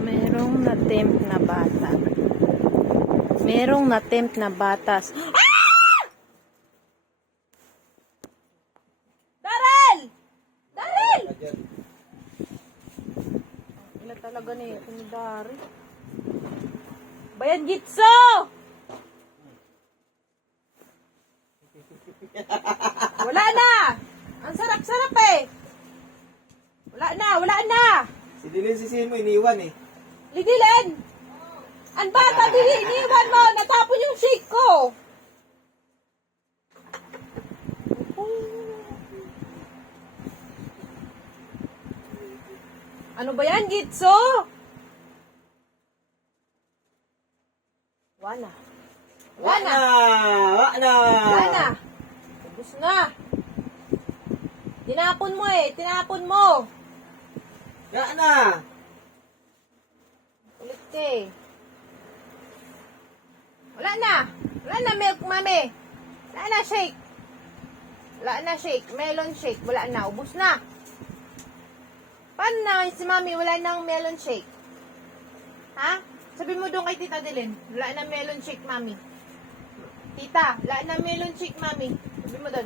Merong na-tempt na bata. Merong na-tempt na batas. Daryl! Daryl! Ila talaga na ito ni Dari. Bayan Gitso! Wala na! Ang sarap-sarap eh! Wala na! Wala na! Si Dilin si Simo iniwan eh. Lidilin! Ang bata dili, iniwan mo! Natapon yung shake ko! Ano ba yan, Gitso? Wala. Wala na. Wala! Wala na. Ubus na. Tinapon mo eh. Tinapon mo. Wala na! Ulit ka eh. Wala na. Wala na milk, mami. Wala na shake. Wala na shake. Melon shake. Wala na. Ubus na. Paano na si mami? Wala nang melon shake. Ha? Sabi mo doon kay Tita Dilin. Wala na melon shake, mami. Tita, wala na melon shake, mami. Sabi mo doon.